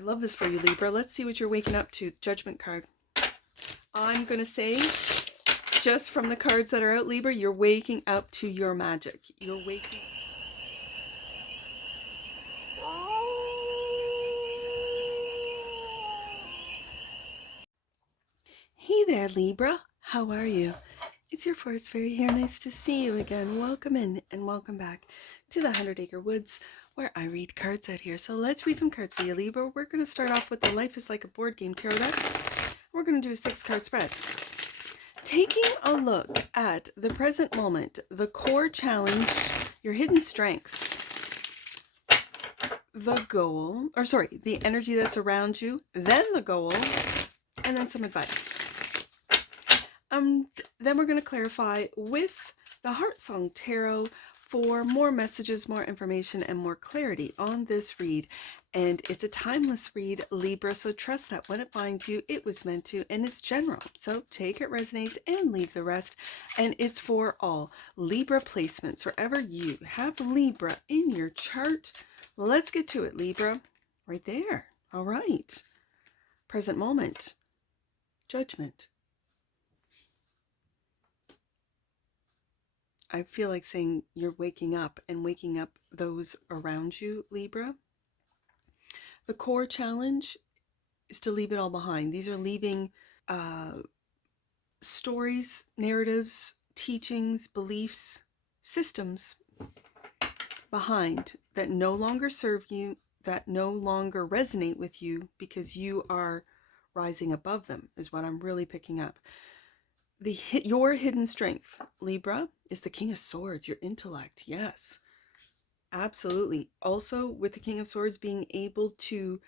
I love this for you, Libra. Let's see what you're waking up to. Judgment card. I'm going to say, just from the cards that are out, Libra, you're waking up to your magic. You're waking. Hey there, Libra. How are you? It's your forest fairy here. Nice to see you again. Welcome in and welcome back to the 100 Acre Woods, where I read cards out here. So let's read some cards for you, Libra. We're going to start off with the Life is Like a Board Game tarot deck. We're going to do a 6-card spread. Taking a look at the present moment, the core challenge, your hidden strengths, the goal, or sorry, the energy that's around you, then the goal, and then some advice. Then we're going to clarify with the HEARTSONG Tarot for more messages, more information, and more clarity on this read. And it's a timeless read, Libra, so trust that when it finds you, it was meant to, and it's general. So take it resonates and leave the rest. And it's for all Libra placements, wherever you have Libra in your chart. Let's get to it, Libra. Right there. All right. Present moment. Judgment. I feel like saying you're waking up and waking up those around you, Libra. The core challenge is to leave it all behind. These are leaving stories, narratives, teachings, beliefs, systems behind that no longer serve you, that no longer resonate with you because you are rising above them, is what I'm really picking up. Your hidden strength, Libra, is the King of Swords, your intellect. Yes, absolutely. Also, with the King of Swords, being able to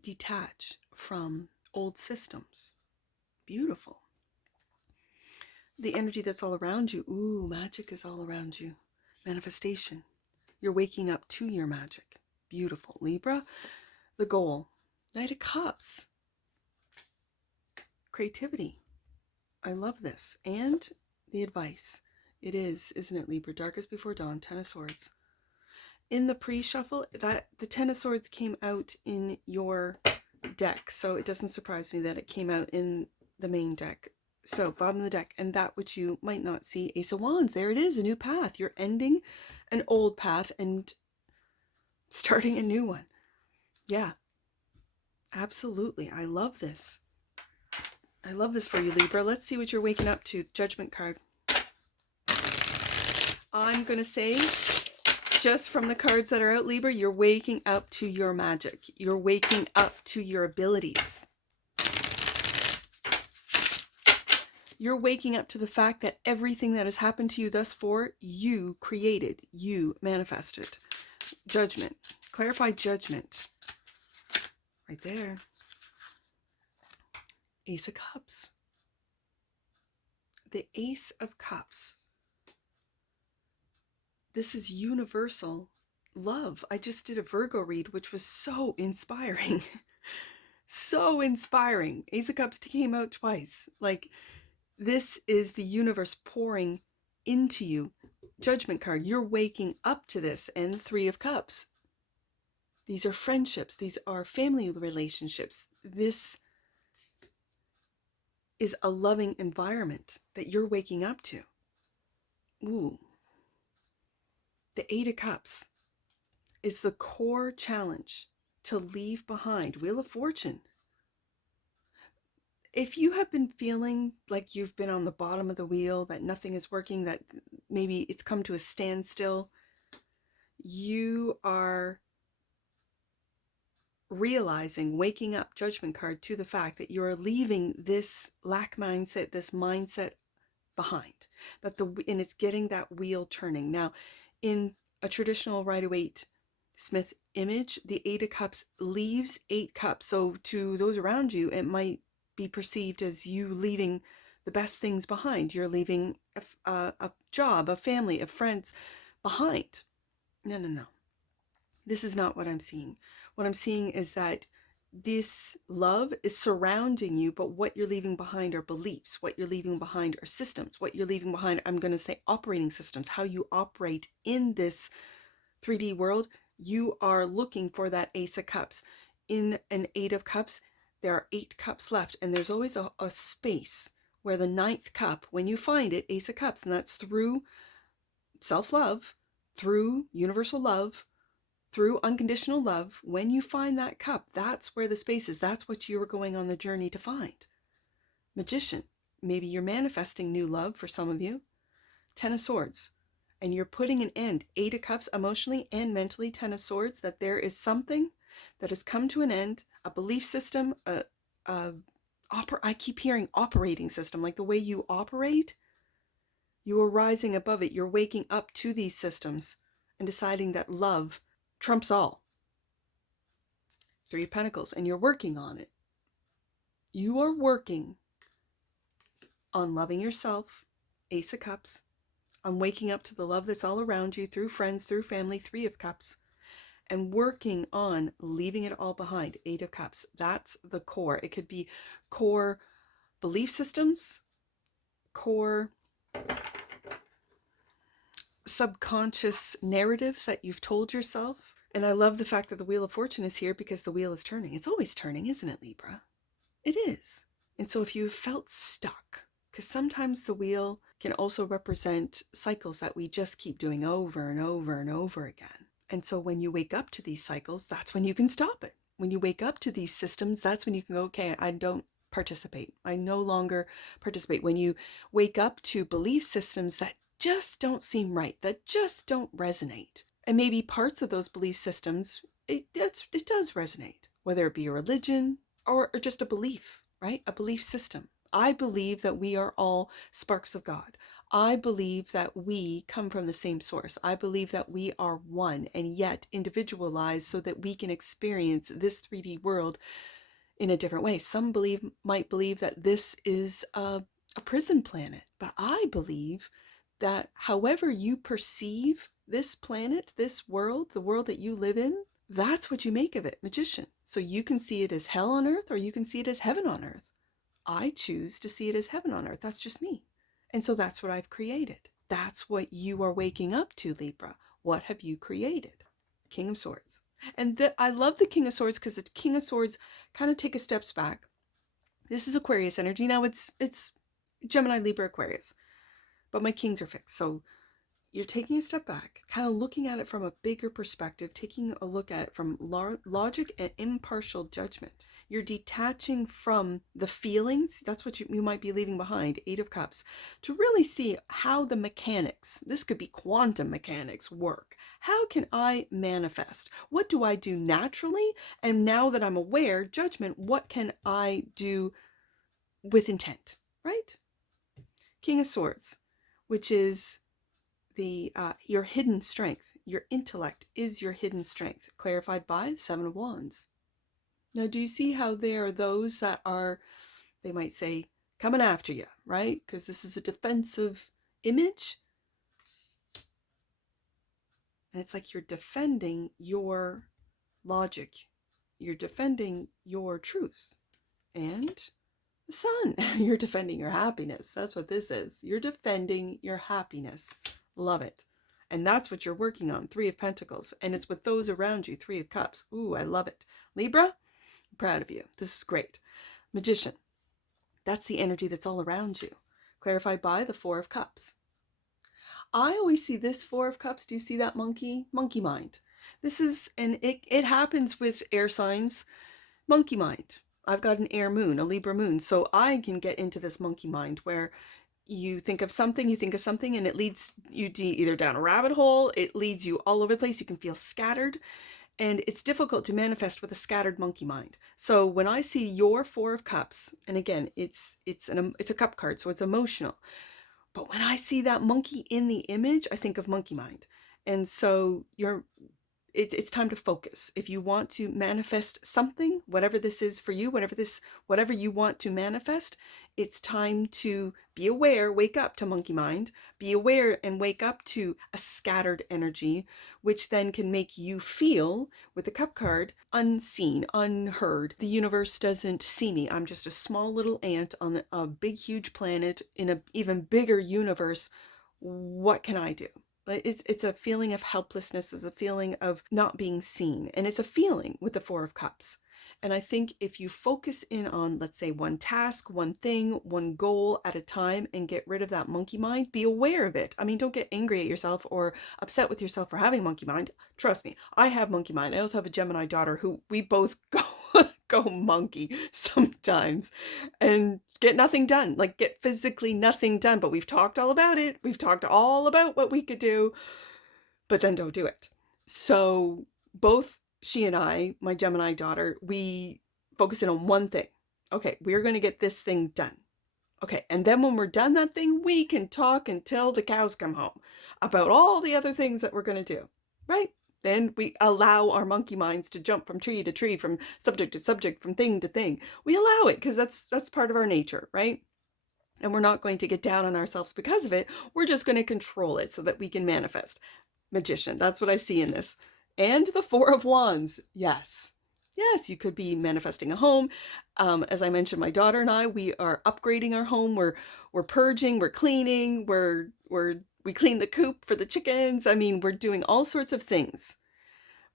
detach from old systems. Beautiful. The energy that's all around you. Ooh, magic is all around you. Manifestation. You're waking up to your magic. Beautiful. Libra, the goal. Knight of Cups. Creativity. I love this. And the advice. It is, isn't it, Libra? Darkest Before Dawn, 10 of Swords. In the pre-shuffle, that the 10 of Swords came out in your deck. So it doesn't surprise me that it came out in the main deck. So bottom of the deck, and that which you might not see, Ace of Wands. There it is, a new path. You're ending an old path and starting a new one. Yeah, absolutely. I love this. I love this for you, Libra. Let's see what you're waking up to. Judgment card. I'm going to say, just from the cards that are out, Libra, you're waking up to your magic. You're waking up to your abilities. You're waking up to the fact that everything that has happened to you thus far, you created, you manifested. Judgment. Clarify judgment. Right there. Ace of Cups. The Ace of Cups. This is universal love. I just did a Virgo read, which was so inspiring. So inspiring. Ace of Cups came out twice. Like, this is the universe pouring into you. Judgment card. You're waking up to this. And the 3 of Cups. These are friendships. These are family relationships. This is a loving environment that you're waking up to. Ooh. The 8 of Cups is the core challenge to leave behind. Wheel of Fortune. If you have been feeling like you've been on the bottom of the wheel, that nothing is working, that maybe it's come to a standstill, you are realizing, waking up, Judgment card, to the fact that you're leaving this lack mindset, this mindset behind. And it's getting that wheel turning. Now, in a traditional Rider-Waite Smith image, the 8 of Cups leaves 8 cups. So to those around you, it might be perceived as you leaving the best things behind. You're leaving a job, a family, of friends behind. No, no, no. This is not what I'm seeing. What I'm seeing is that this love is surrounding you, but what you're leaving behind are beliefs. What you're leaving behind are systems. What you're leaving behind, I'm going to say operating systems, how you operate in this 3D world You are looking for that Ace of Cups. In an Eight of Cups, there are 8 cups left, and there's always a space where the 9th cup, when you find it, Ace of Cups, and that's through self-love, through universal love, through unconditional love. When you find that cup, that's where the space is. That's what you are going on the journey to find. Magician, maybe you're manifesting new love for some of you. 10 of Swords, and you're putting an end. 8 of Cups, emotionally and mentally. 10 of Swords, that there is something that has come to an end, a belief system, I keep hearing operating system, like the way you operate. You are rising above it. You're waking up to these systems and deciding that love trumps all. 3 of Pentacles, and you're working on it. You are working on loving yourself. Ace of Cups. On waking up to the love that's all around you, through friends, through family. 3 of Cups. And working on leaving it all behind. 8 of Cups. That's the core. It could be core belief systems, core subconscious narratives that you've told yourself. And I love the fact that the Wheel of Fortune is here, because the wheel is turning. It's always turning, isn't it, Libra? It is. And so if you felt stuck, because sometimes the wheel can also represent cycles that we just keep doing over and over and over again. And so when you wake up to these cycles, that's when you can stop it. When you wake up to these systems, that's when you can go, okay, I don't participate. I no longer participate. When you wake up to belief systems that just don't seem right, that just don't resonate. And maybe parts of those belief systems, it does resonate, whether it be a religion or just a belief, right? A belief system. I believe that we are all sparks of God. I believe that we come from the same source. I believe that we are one, and yet individualized, so that we can experience this 3D world in a different way. Some might believe that this is a prison planet, but I believe that however you perceive this planet, this world, the world that you live in, that's what you make of it, Magician. So you can see it as hell on earth, or you can see it as heaven on earth. I choose to see it as heaven on earth. That's just me. And so that's what I've created. That's what you are waking up to, Libra. What have you created? King of Swords. And I love the King of Swords, because the King of Swords kind of take a steps back. This is Aquarius energy. Now it's Gemini, Libra, Aquarius. But my kings are fixed. So you're taking a step back, kind of looking at it from a bigger perspective, taking a look at it from logic and impartial judgment. You're detaching from the feelings. That's what you might be leaving behind, 8 of Cups, to really see how the mechanics, this could be quantum mechanics, work. How can I manifest? What do I do naturally? And now that I'm aware, judgment, what can I do with intent, right? King of Swords, which is your hidden strength. Your intellect is your hidden strength, clarified by 7 of Wands. Now, do you see how there are those that are, they might say, coming after you, right? Because this is a defensive image. And it's like you're defending your logic. You're defending your truth. And the Sun, you're defending your happiness. That's what this is. You're defending your happiness. Love it. And that's what you're working on, 3 of Pentacles. And it's with those around you, 3 of Cups. Ooh, I love it. Libra, I'm proud of you. This is great. Magician, that's the energy that's all around you. Clarified by the 4 of Cups. I always see this 4 of Cups. Do you see that monkey? Monkey mind. This is, and it happens with air signs. Monkey mind. I've got an air moon, a Libra moon. So I can get into this monkey mind where you think of something, and it leads you either down a rabbit hole, it leads you all over the place, you can feel scattered, and it's difficult to manifest with a scattered monkey mind. So when I see your 4 of Cups, and again, it's a cup card, so it's emotional, but when I see that monkey in the image, I think of monkey mind. And so it's time to focus. If you want to manifest something, whatever this is for you, whatever you want to manifest, it's time to be aware, wake up to monkey mind, be aware and wake up to a scattered energy, which then can make you feel, with the cup card, unseen, unheard. The universe doesn't see me. I'm just a small little ant on a big, huge planet in an even bigger universe. What can I do? Like it's a feeling of helplessness, it's a feeling of not being seen, and it's a feeling with the Four of Cups. And I think if you focus in on, let's say, one task, one thing, one goal at a time, and get rid of that monkey mind, be aware of it. I mean, don't get angry at yourself or upset with yourself for having monkey mind. Trust me, I have monkey mind. I also have a Gemini daughter who we both go monkey sometimes and get nothing done, like get physically nothing done. But we've talked all about it. We've talked all about what we could do, but then don't do it. So both she and I, my Gemini daughter, we focus in on one thing. Okay, we're going to get this thing done. Okay, and then when we're done that thing, we can talk until the cows come home about all the other things that we're going to do, right? Then we allow our monkey minds to jump from tree to tree, from subject to subject, from thing to thing. We allow it because that's part of our nature, right? And we're not going to get down on ourselves because of it. We're just going to control it so that we can manifest. Magician, that's what I see in this. And the Four of Wands, yes. Yes, you could be manifesting a home. As I mentioned, my daughter and I, we are upgrading our home. We're purging, we're cleaning, we clean the coop for the chickens. I mean, we're doing all sorts of things.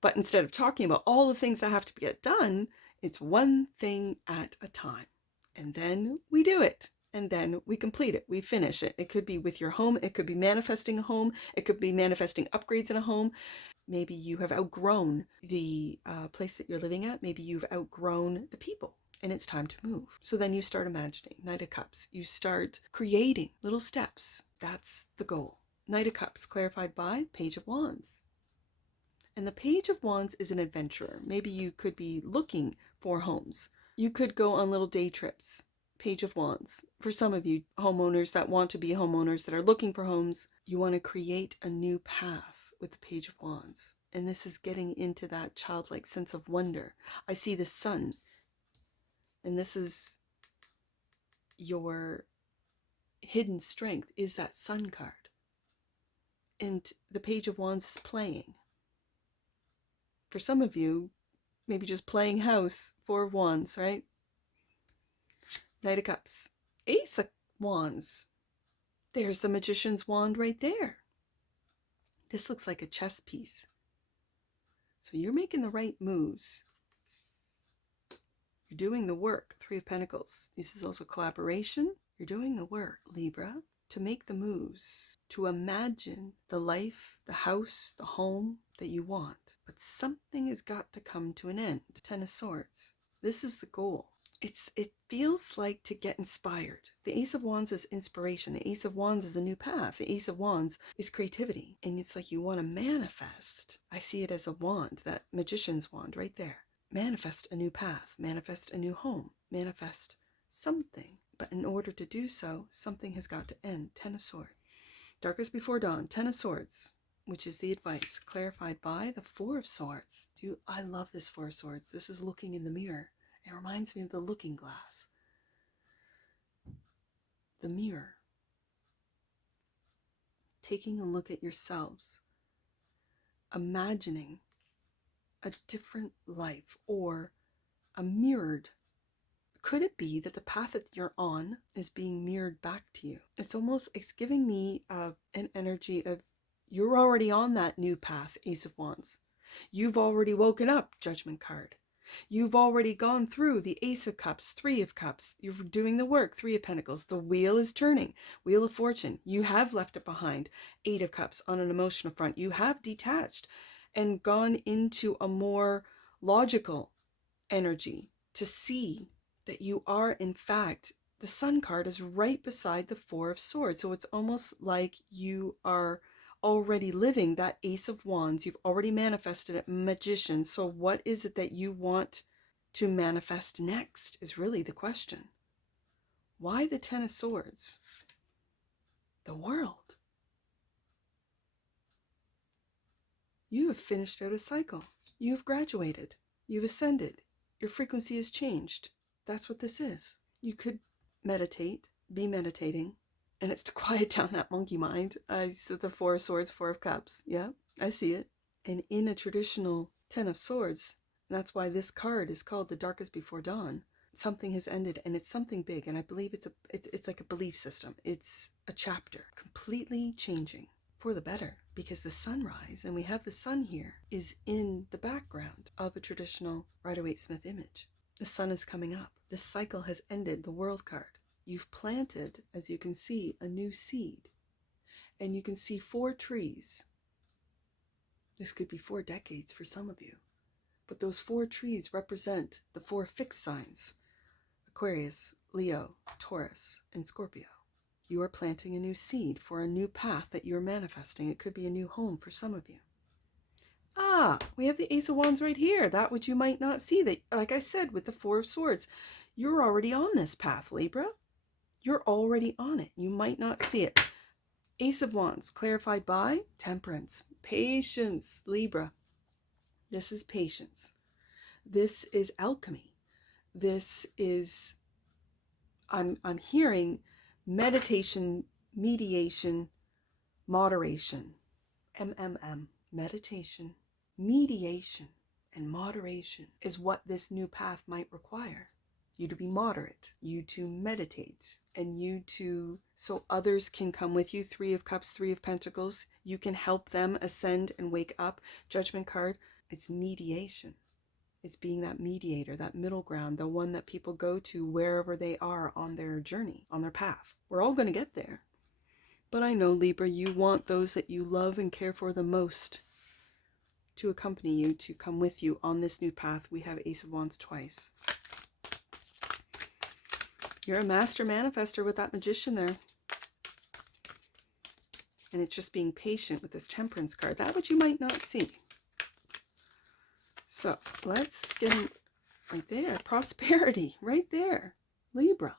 But instead of talking about all the things that have to get done, it's one thing at a time. And then we do it. And then we complete it. We finish it. It could be with your home. It could be manifesting a home. It could be manifesting upgrades in a home. Maybe you have outgrown the place that you're living at. Maybe you've outgrown the people and it's time to move. So then you start imagining. Knight of Cups. You start creating little steps. That's the goal. Knight of Cups clarified by Page of Wands. And the Page of Wands is an adventurer. Maybe you could be looking for homes. You could go on little day trips. Page of Wands. For some of you homeowners that want to be homeowners that are looking for homes, you want to create a new path with the Page of Wands. And this is getting into that childlike sense of wonder. I see the sun. And this is your hidden strength, is that sun card. And the Page of Wands is playing. For some of you, maybe just playing house, Four of Wands, right? Knight of Cups. Ace of Wands. There's the Magician's wand right there. This looks like a chess piece. So you're making the right moves. You're doing the work. Three of Pentacles. This is also collaboration. You're doing the work, Libra, to make the moves, to imagine the life, the house, the home that you want. But something has got to come to an end. Ten of Swords. This is the goal. It feels like to get inspired. The Ace of Wands is inspiration. The Ace of Wands is a new path. The Ace of Wands is creativity. And it's like you want to manifest. I see it as a wand, that Magician's wand right there. Manifest a new path. Manifest a new home. Manifest something. But in order to do so, something has got to end. Ten of Swords. Darkest before dawn. Ten of Swords, which is the advice clarified by the Four of Swords. I love this Four of Swords. This is looking in the mirror. It reminds me of the looking glass. The mirror. Taking a look at yourselves. Imagining a different life or a mirrored. Could it be that the path that you're on is being mirrored back to you? It's giving me an energy of you're already on that new path, Ace of Wands. You've already woken up, Judgment card. You've already gone through the Ace of Cups, Three of Cups. You're doing the work, Three of Pentacles. The wheel is turning, Wheel of Fortune. You have left it behind, Eight of Cups on an emotional front. You have detached and gone into a more logical energy to see that you are, in fact, the Sun card is right beside the Four of Swords. So it's almost like you are already living that Ace of Wands. You've already manifested it, Magician. So what is it that you want to manifest next is really the question. Why the Ten of Swords? The world. You have finished out a cycle. You have graduated. You've ascended. Your frequency has changed. That's what this is. You could meditate, be meditating, and it's to quiet down that monkey mind. I see the Four of Swords, Four of Cups. Yeah, I see it. And in a traditional Ten of Swords, and that's why this card is called the Darkest Before Dawn, something has ended, and it's something big. And I believe it's like a belief system. It's a chapter completely changing for the better, because the sunrise, and we have the sun here, is in the background of a traditional Rider-Waite-Smith image. The sun is coming up. This cycle has ended, the world card. You've planted, as you can see, a new seed. And you can see 4 trees. This could be 4 decades for some of you. But those 4 trees represent the 4 fixed signs: Aquarius, Leo, Taurus, and Scorpio. You are planting a new seed for a new path that you're manifesting. It could be a new home for some of you. Ah, we have the Ace of Wands right here. That which you might not see. That, like I said, with the 4 of Swords, you're already on this path, Libra. You're already on it. You might not see it. Ace of Wands, clarified by Temperance. Patience, Libra. This is patience. This is alchemy. This is, I'm hearing meditation, mediation, moderation. MMM. Meditation, mediation, and moderation is what this new path might require. You to be moderate, you to meditate, and you to, so others can come with you. 3 of Cups, 3 of Pentacles. You can help them ascend and wake up. Judgment card, it's mediation. It's being that mediator, that middle ground, the one that people go to wherever they are on their journey, on their path. We're all going to get there. But I know, Libra, you want those that you love and care for the most to accompany you, to come with you on this new path. We have Ace of Wands twice. You're a master manifester with that Magician there. And it's just being patient with this Temperance card. That which you might not see. So let's get them right there. Prosperity, right there. Libra.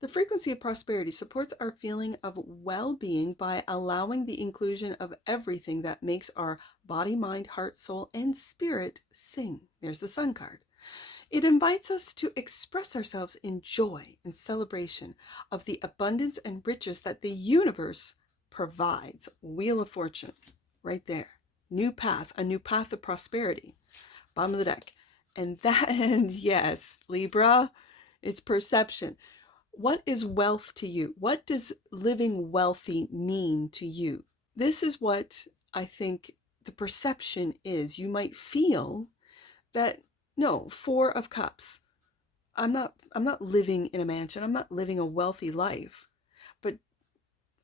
The frequency of prosperity supports our feeling of well-being by allowing the inclusion of everything that makes our body, mind, heart, soul, and spirit sing. There's the Sun card. It invites us to express ourselves in joy and celebration of the abundance and riches that the universe provides. Wheel of Fortune, right there. New path, a new path of prosperity. Bottom of the deck. And yes, Libra, it's perception. What is wealth to you? What does living wealthy mean to you? This is what I think the perception is. You might feel that, no, 4 of Cups. I'm not living in a mansion. I'm not living a wealthy life. But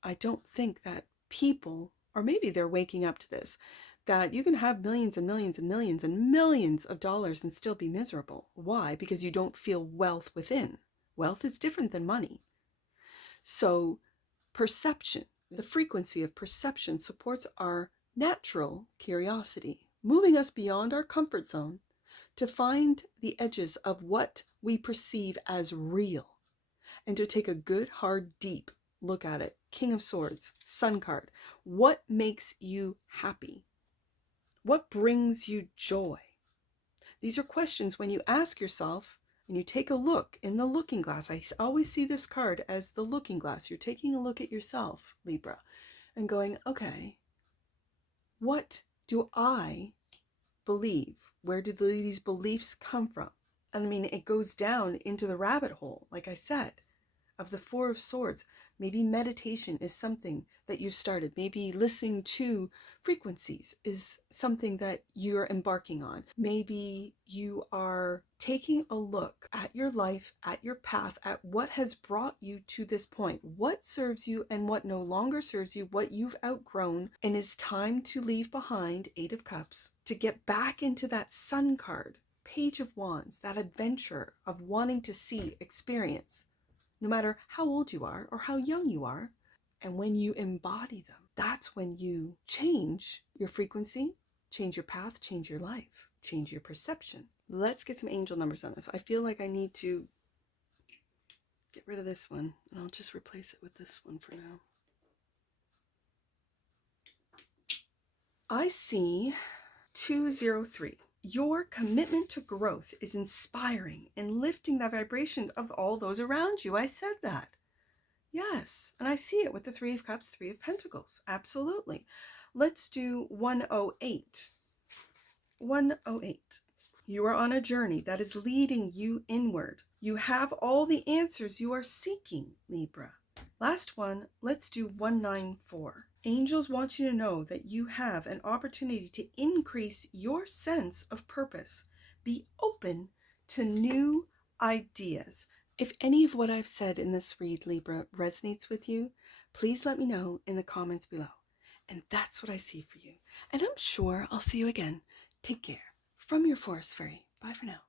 I don't think that people, or maybe they're waking up to this, that you can have millions and millions and millions and millions of dollars and still be miserable. Why? Because you don't feel wealth within. Wealth is different than money. So perception, the frequency of perception supports our natural curiosity, moving us beyond our comfort zone to find the edges of what we perceive as real and to take a good, hard, deep look at it. King of Swords, Sun card. What makes you happy? What brings you joy? These are questions when you ask yourself and you take a look in the looking glass. I always see this card as the looking glass. You're taking a look at yourself, Libra, and going, okay, what do I believe? Where do these beliefs come from? And I mean, it goes down into the rabbit hole, like I said, of the 4 of Swords. Maybe meditation is something that you've started. Maybe listening to frequencies is something that you're embarking on. Maybe you are taking a look at your life, at your path, at what has brought you to this point. What serves you and what no longer serves you, what you've outgrown, and it's time to leave behind. 8 of Cups, to get back into that Sun card, Page of Wands, that adventure of wanting to see, experience. No matter how old you are or how young you are. And when you embody them, that's when you change your frequency, change your path, change your life, change your perception. Let's get some angel numbers on this. I feel like I need to get rid of this one, and I'll just replace it with this one for now. I see 203. Your commitment to growth is inspiring and lifting the vibration of all those around you. I said that. Yes. And I see it with the 3 of Cups, 3 of Pentacles. Absolutely. Let's do 108. 108. You are on a journey that is leading you inward. You have all the answers you are seeking, Libra. Last one, let's do 194. Angels want you to know that you have an opportunity to increase your sense of purpose. Be open to new ideas. If any of what I've said in this read, Libra, resonates with you, please let me know in the comments below. And that's what I see for you. And I'm sure I'll see you again. Take care. From your Forest Fairy. Bye for now.